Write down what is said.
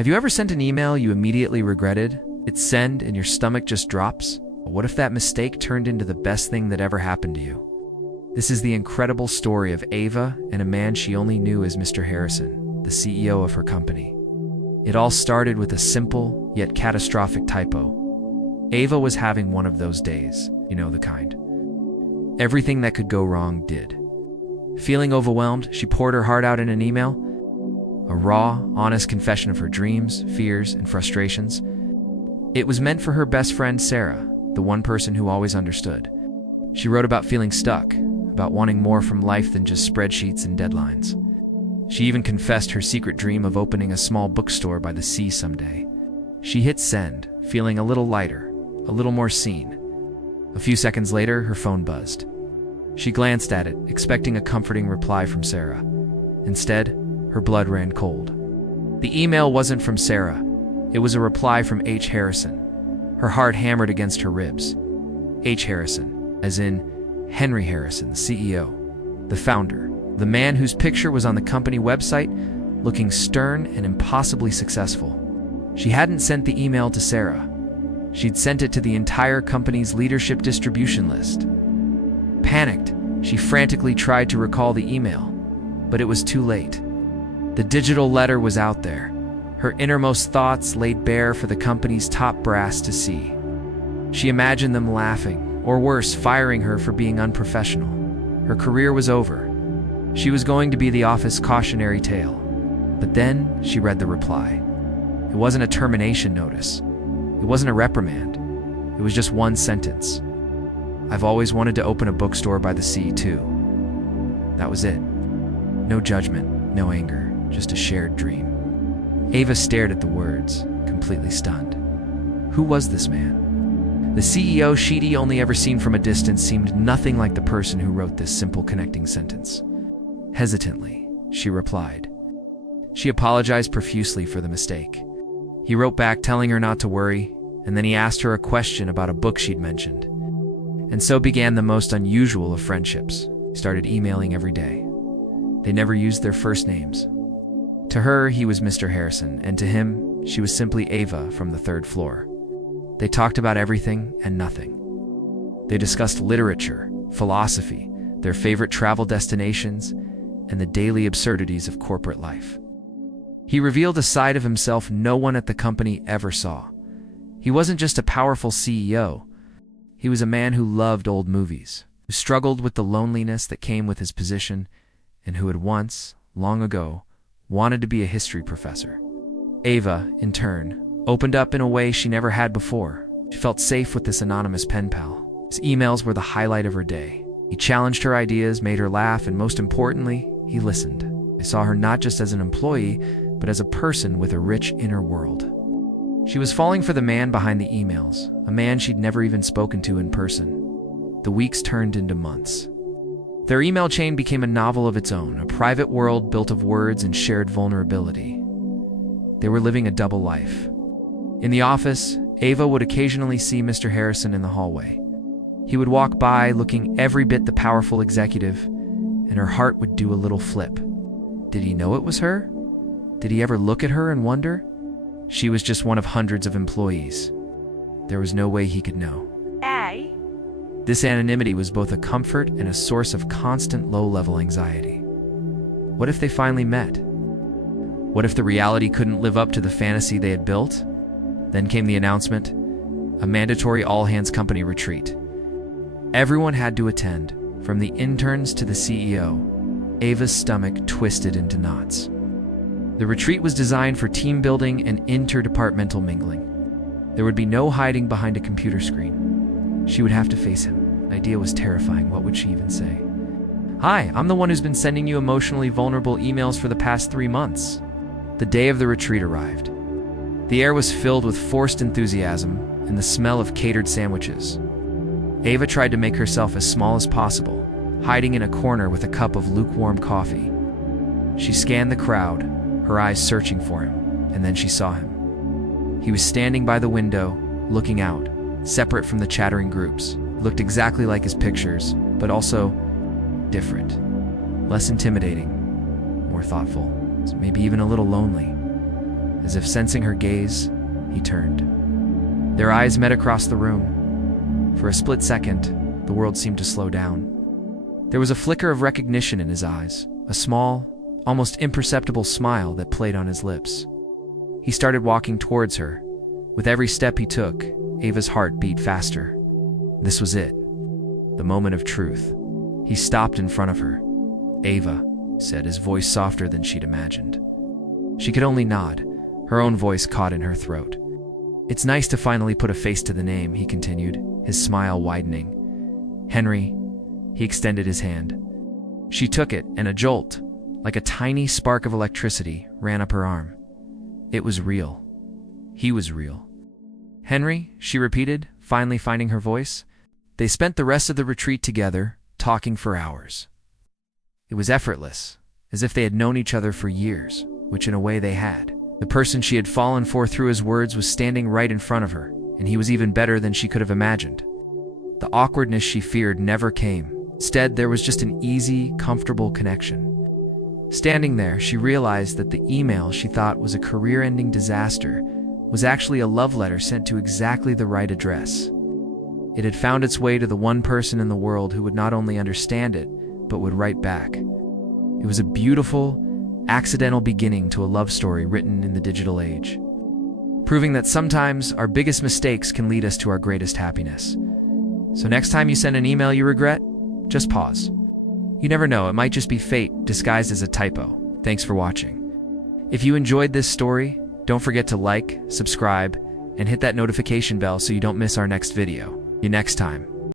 Have you ever sent an email you immediately regretted? Hit send and your stomach just drops? What if that mistake turned into the best thing that ever happened to you? This is the incredible story of Ava and a man she only knew as Mr. Harrison, the CEO of her company. It all started with a simple, yet catastrophic typo. Ava was having one of those days, you know the kind. Everything that could go wrong did. Feeling overwhelmed, she poured her heart out in an email. A raw, honest confession of her dreams, fears, and frustrations. It was meant for her best friend, Sarah, the one person who always understood. She wrote about feeling stuck, about wanting more from life than just spreadsheets and deadlines. She even confessed her secret dream of opening a small bookstore by the sea someday. She hit send, feeling a little lighter, a little more seen. A few seconds later, her phone buzzed. She glanced at it, expecting a comforting reply from Sarah. Instead, her blood ran cold. The email wasn't from Sarah. It was a reply from H. Harrison. Her heart hammered against her ribs. H. Harrison, as in Henry Harrison, the CEO, the founder, the man whose picture was on the company website, looking stern and impossibly successful. She hadn't sent the email to Sarah. She'd sent it to the entire company's leadership distribution list. Panicked, she frantically tried to recall the email, but it was too late. The digital letter was out there, her innermost thoughts laid bare for the company's top brass to see. She imagined them laughing, or worse, firing her for being unprofessional. Her career was over. She was going to be the office cautionary tale. But then she read the reply. It wasn't a termination notice. It wasn't a reprimand. It was just one sentence. I've always wanted to open a bookstore by the sea, too. That was it. No judgment, no anger, just a shared dream. Ava stared at the words, completely stunned. Who was this man? The CEO she'd only ever seen from a distance seemed nothing like the person who wrote this simple connecting sentence. Hesitantly, she replied. She apologized profusely for the mistake. He wrote back telling her not to worry, and then he asked her a question about a book she'd mentioned. And so began the most unusual of friendships. He started emailing every day. They never used their first names. To her, he was Mr. Harrison, and to him, she was simply Ava from the third floor. They talked about everything and nothing. They discussed literature, philosophy, their favorite travel destinations, and the daily absurdities of corporate life. He revealed a side of himself no one at the company ever saw. He wasn't just a powerful CEO. He was a man who loved old movies, who struggled with the loneliness that came with his position, and who had once, long ago, wanted to be a history professor. Ava, in turn, opened up in a way she never had before. She felt safe with this anonymous pen pal. His emails were the highlight of her day. He challenged her ideas, made her laugh, and most importantly, he listened. They saw her not just as an employee, but as a person with a rich inner world. She was falling for the man behind the emails, a man she'd never even spoken to in person. The weeks turned into months. Their email chain became a novel of its own, a private world built of words and shared vulnerability. They were living a double life. In the office, Ava would occasionally see Mr. Harrison in the hallway. He would walk by looking every bit the powerful executive, and her heart would do a little flip. Did he know it was her? Did he ever look at her and wonder? She was just one of hundreds of employees. There was no way he could know. This anonymity was both a comfort and a source of constant low-level anxiety. What if they finally met? What if the reality couldn't live up to the fantasy they had built? Then came the announcement, a mandatory all-hands company retreat. Everyone had to attend, from the interns to the CEO. Ava's stomach twisted into knots. The retreat was designed for team building and interdepartmental mingling. There would be no hiding behind a computer screen. She would have to face him. The idea was terrifying. What would she even say? Hi, I'm the one who's been sending you emotionally vulnerable emails for the past 3 months. The day of the retreat arrived. The air was filled with forced enthusiasm and the smell of catered sandwiches. Ava tried to make herself as small as possible, hiding in a corner with a cup of lukewarm coffee. She scanned the crowd, her eyes searching for him, and then she saw him. He was standing by the window, looking out, separate from the chattering groups. Looked exactly like his pictures, but also different. Less intimidating, more thoughtful, maybe even a little lonely. As if sensing her gaze, he turned. Their eyes met across the room. For a split second, the world seemed to slow down. There was a flicker of recognition in his eyes, a small, almost imperceptible smile that played on his lips. He started walking towards her. With every step he took, Ava's heart beat faster. This was it. The moment of truth. He stopped in front of her. "Ava," said, his voice softer than she'd imagined. She could only nod, her own voice caught in her throat. "It's nice to finally put a face to the name," he continued, his smile widening. "Henry," he extended his hand. She took it, and a jolt, like a tiny spark of electricity, ran up her arm. It was real. He was real. "Henry," she repeated, finally finding her voice. They spent the rest of the retreat together, talking for hours. It was effortless, as if they had known each other for years, which in a way they had. The person she had fallen for through his words was standing right in front of her, and he was even better than she could have imagined. The awkwardness she feared never came. Instead, there was just an easy, comfortable connection. Standing there, she realized that the email she thought was a career-ending disaster was actually a love letter sent to exactly the right address. It had found its way to the one person in the world who would not only understand it, but would write back. It was a beautiful, accidental beginning to a love story written in the digital age, proving that sometimes our biggest mistakes can lead us to our greatest happiness. So next time you send an email you regret, just pause. You never know, it might just be fate disguised as a typo. Thanks for watching. If you enjoyed this story, don't forget to like, subscribe, and hit that notification bell so you don't miss our next video. See you next time.